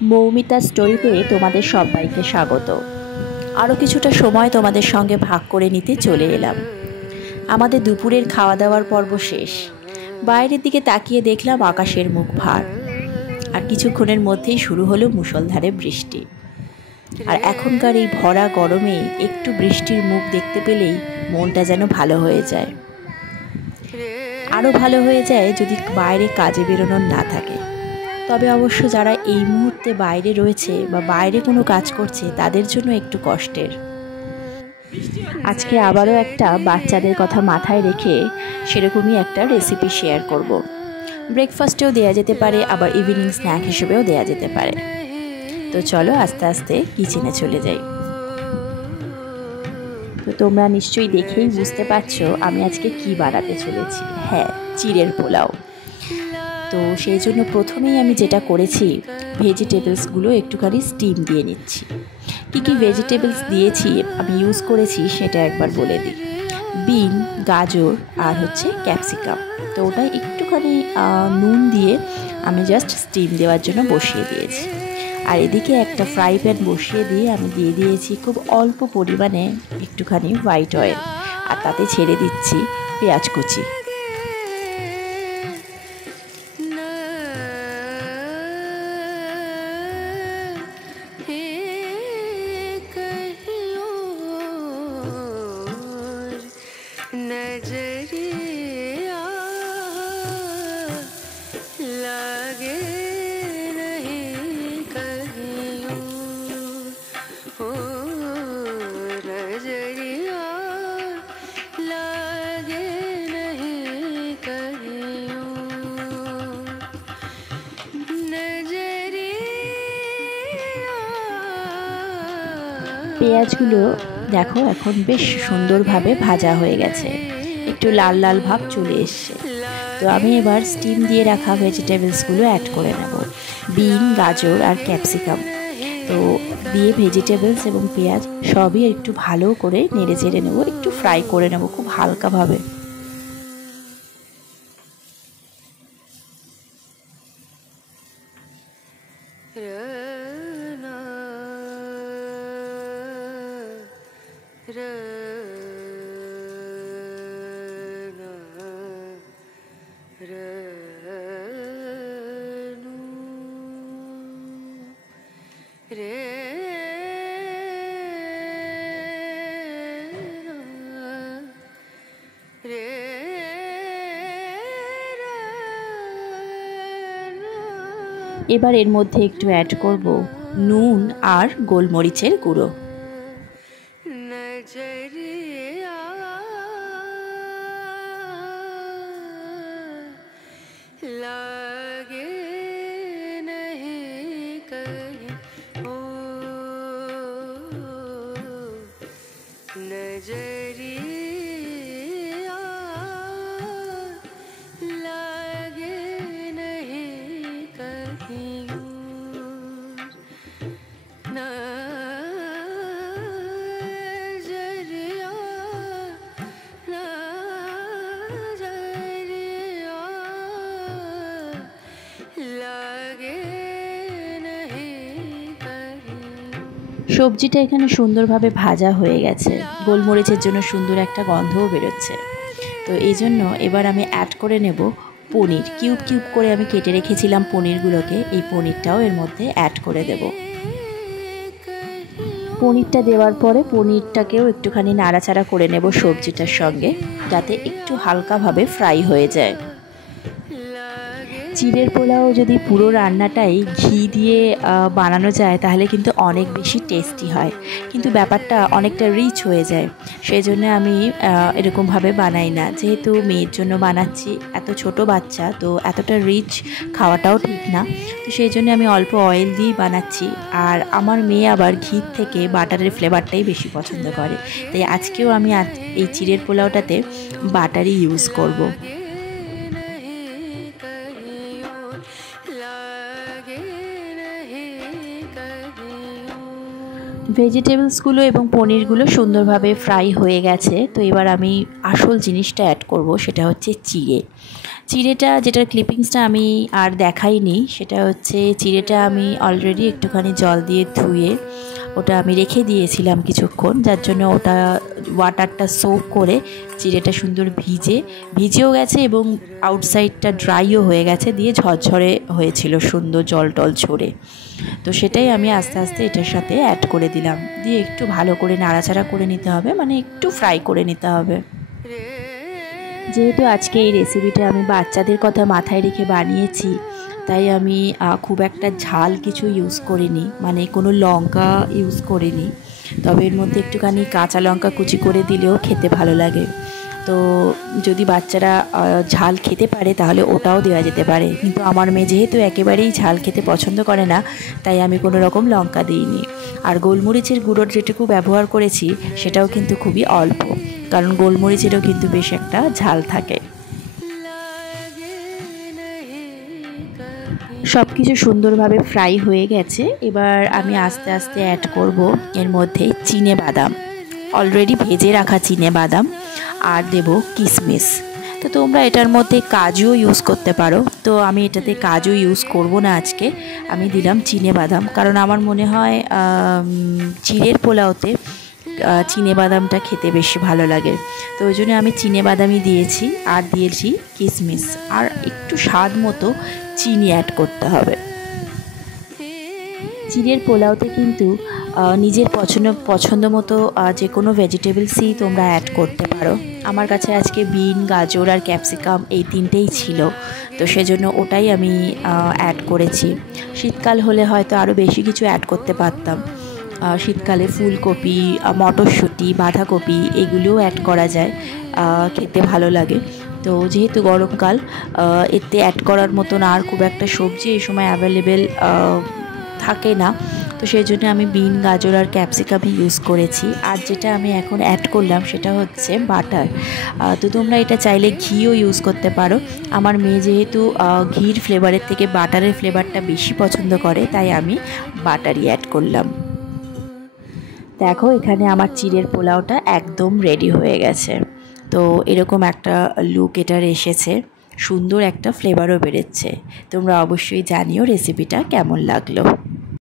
মৌমিতা স্টোরিতে তোমাদের সবাইকে স্বাগত। আরও কিছুটা সময় তোমাদের সঙ্গে ভাগ করে নিতে চলে এলাম। আমাদের দুপুরের খাওয়া দাওয়ার পর্ব শেষ। বাইরের দিকে তাকিয়ে দেখলাম আকাশের মুখ ভার, আর কিছুক্ষণের মধ্যেই শুরু হলো মুষলধারে বৃষ্টি। আর এখনকার এই ভরা গরমে একটু বৃষ্টির মুখ দেখতে পেলেই মনটা যেন ভালো হয়ে যায়। আরও ভালো হয়ে যায় যদি বাইরে কাজে বেরোনোর না থাকে। তবে অবশ্য যারা এই মুহূর্তে বাইরে রয়েছে বা বাইরে কোনো কাজ করছে তাদের জন্য একটু কষ্টের। আজকে আবারও একটা বাচ্চাদের কথা মাথায় রেখে সেরকমই একটা রেসিপি শেয়ার করব। ব্রেকফাস্টেও দেয়া যেতে পারে, আবার ইভিনিং স্ন্যাক হিসেবেও দেয়া যেতে পারে। তো চলো আস্তে আস্তে কিচেনে চলে যাই। তো তোমরা নিশ্চয়ই দেখেই বুঝতে পারছো আমি আজকে কি বানাতে চলেছি। হ্যাঁ, চিড়ের পোলাও। তো সেই জন্য প্রথমেই আমি যেটা করেছি, ভেজিটেবলসগুলো একটুখানি স্টিম দিয়ে নিচ্ছি। কী কী ভেজিটেবলস দিয়েছি আমি ইউজ করেছি সেটা একবার বলে দিই। বিন, গাজর আর হচ্ছে ক্যাপসিকাম। তো ওটা একটুখানি নুন দিয়ে আমি জাস্ট স্টিম দেওয়ার জন্য বসিয়ে দিয়েছি। আর এদিকে একটা ফ্রাই প্যান বসিয়ে দিয়ে আমি দিয়ে দিয়েছি খুব অল্প পরিমাণে একটুখানি হোয়াইট অয়েল, আর তাতে ছেড়ে দিচ্ছি পেঁয়াজ কুচি। পেঁয়াজগুলো দেখো এখন বেশ সুন্দরভাবে ভাজা হয়ে গেছে, একটু লাল লাল ভাব চলে এসছে। তো আমি এবার স্টিম দিয়ে রাখা ভেজিটেবলসগুলো অ্যাড করে নেব। বিন, গাজর আর ক্যাপসিকাম তো দিয়ে ভেজিটেবলস এবং পেঁয়াজ সবই একটু ভালো করে নেড়ে চেড়ে নেব, একটু ফ্রাই করে নেব খুব হালকাভাবে। এবার এর মধ্যে একটু অ্যাড করব নুন আর গোলমরিচের গুঁড়ো। সবজিটা এখানে সুন্দরভাবে ভাজা হয়ে গেছে, গোলমরিচের জন্য সুন্দর একটা গন্ধও বেরোচ্ছে। তো এই জন্য এবার আমি অ্যাড করে নেব পনির। কিউব কিউব করে আমি কেটে রেখেছিলাম পনিরগুলোকে, এই পনিরটাও এর মধ্যে অ্যাড করে দেব। পনিরটা দেওয়ার পরে পনিরটাকেও একটুখানি নাড়াচাড়া করে নেব সবজিটার সঙ্গে, যাতে একটু হালকাভাবে ফ্রাই হয়ে যায়। চিড়ের পোলাও যদি পুরো রান্নাটাই ঘি দিয়ে বানানো যায় তাহলে কিন্তু অনেক বেশি টেস্টি হয়, কিন্তু ব্যাপারটা অনেকটা রিচ হয়ে যায়। সেই জন্য আমি এরকমভাবে বানাই না, যেহেতু মেয়ের জন্য বানাচ্ছি, এত ছোট বাচ্চা তো এতটা রিচ খাওয়াটাও ঠিক না। তো সেই জন্য আমি অল্প অয়েল দিয়েই বানাচ্ছি। আর আমার মেয়ে আবার ঘির থেকে বাটারের ফ্লেভারটাই বেশি পছন্দ করে, তাই আজকেও আমি এই চিড়ের পোলাওটাতে বাটারই ইউজ করব। ভেজিটেবলসগুলো এবং পনিরগুলো সুন্দরভাবে ফ্রাই হয়ে গেছে। তো এবার আমি আসল জিনিসটা অ্যাড করব, সেটা হচ্ছে চিড়ে। চিড়েটা যেটার ক্লিপিংসটা আমি আর দেখাইনি, সেটা হচ্ছে চিড়েটা আমি অলরেডি একটুখানি জল দিয়ে ধুয়ে ওটা আমি রেখে দিয়েছিলাম কিছুক্ষণ, যার জন্য ওটা ওয়াটারটা সোক করে চিড়েটা সুন্দর ভিজেও গেছে এবং আউটসাইডটা ড্রাইও হয়ে গেছে, দিয়ে ঝরঝরে হয়েছিল সুন্দর জল টল ঝরে। তো সেটাই আমি আস্তে আস্তে এটার সাথে অ্যাড করে দিলাম, দিয়ে একটু ভালো করে নাড়াচাড়া করে নিতে হবে, মানে একটু ফ্রাই করে নিতে হবে। যেহেতু আজকে এই রেসিপিটা আমি বাচ্চাদের কথা মাথায় রেখে বানিয়েছি, তাই আমি খুব একটা ঝাল কিছু ইউজ করিনি, মানে কোনো লঙ্কা ইউজ করিনি। তবে এর মধ্যে একটুখানি কাঁচা লঙ্কা কুচি করে দিলেও খেতে ভালো লাগে। তো যদি বাচ্চারা ঝাল খেতে পারে তাহলে ওটাও দেওয়া যেতে পারে, কিন্তু আমার মেয়ে যেহেতু একেবারেই ঝাল খেতে পছন্দ করে না, তাই আমি কোনো রকম লঙ্কা দিইনি। আর গোলমরিচের গুঁড়োর যেটুকু ব্যবহার করেছি সেটাও কিন্তু খুবই অল্প, কারণ গোলমরিচেরও কিন্তু বেশ একটা ঝাল থাকে। সব কিছু সুন্দরভাবে ফ্রাই হয়ে গেছে। এবার আমি আস্তে আস্তে অ্যাড করব এর মধ্যে চিনে বাদাম, অলরেডি ভেজে রাখা চিনে বাদাম, আর দেব কিশমিশ। তো তোমরা এটার মধ্যে কাজুও ইউজ করতে পারো, তো আমি এটাতে কাজু ইউজ করব না আজকে, আমি দিলাম চিনে বাদাম, কারণ আমার মনে হয় চিড়ের পোলাওতে চিনে বাদামটা খেতে বেশি ভালো লাগে। তো ওই জন্য আমি চিনে বাদামই দিয়েছি, আর দিয়েছি কিশমিশ, আর একটু স্বাদ মতো চিনি অ্যাড করতে হবে। চিড়ের পোলাওতে কিন্তু নিজের পছন্দ মতো যে কোনো ভেজিটেবলসই তোমরা অ্যাড করতে পারো। আমার কাছে আজকে বিন, গাজর আর ক্যাপসিকাম এই তিনটেই ছিল, তো সেজন্য ওটাই আমি অ্যাড করেছি। শীতকাল হলে হয়তো আরও বেশি কিছু অ্যাড করতে পারতাম। শীতকালে ফুলকপি, মটরশুঁটি, বাঁধাকপি এগুলোও অ্যাড করা যায়, খেতে ভালো লাগে। তো যেহেতু গরমকাল, এতে অ্যাড করার মতন আর খুব একটা সবজি এই সময় অ্যাভেলেবেল থাকে না, তো সেই জন্য আমি বিন, গাজর আর ক্যাপসিকামই ইউজ করেছি। আর যেটা আমি এখন অ্যাড করলাম সেটা হচ্ছে বাটার। তো তোমরা এটা চাইলে ঘিও ইউজ করতে পারো। আমার মেয়ে যেহেতু ঘির ফ্লেভারের থেকে বাটারের ফ্লেভারটা বেশি পছন্দ করে, তাই আমি বাটারই অ্যাড করলাম। দেখো এখানে আমার চিড়ের পোলাওটা একদম রেডি হয়ে গেছে। তো এরকম একটা লুক এটার এসেছে, সুন্দর একটা ফ্লেভারও বেরোচ্ছে। তোমরা অবশ্যই জানিও রেসিপিটা কেমন লাগলো।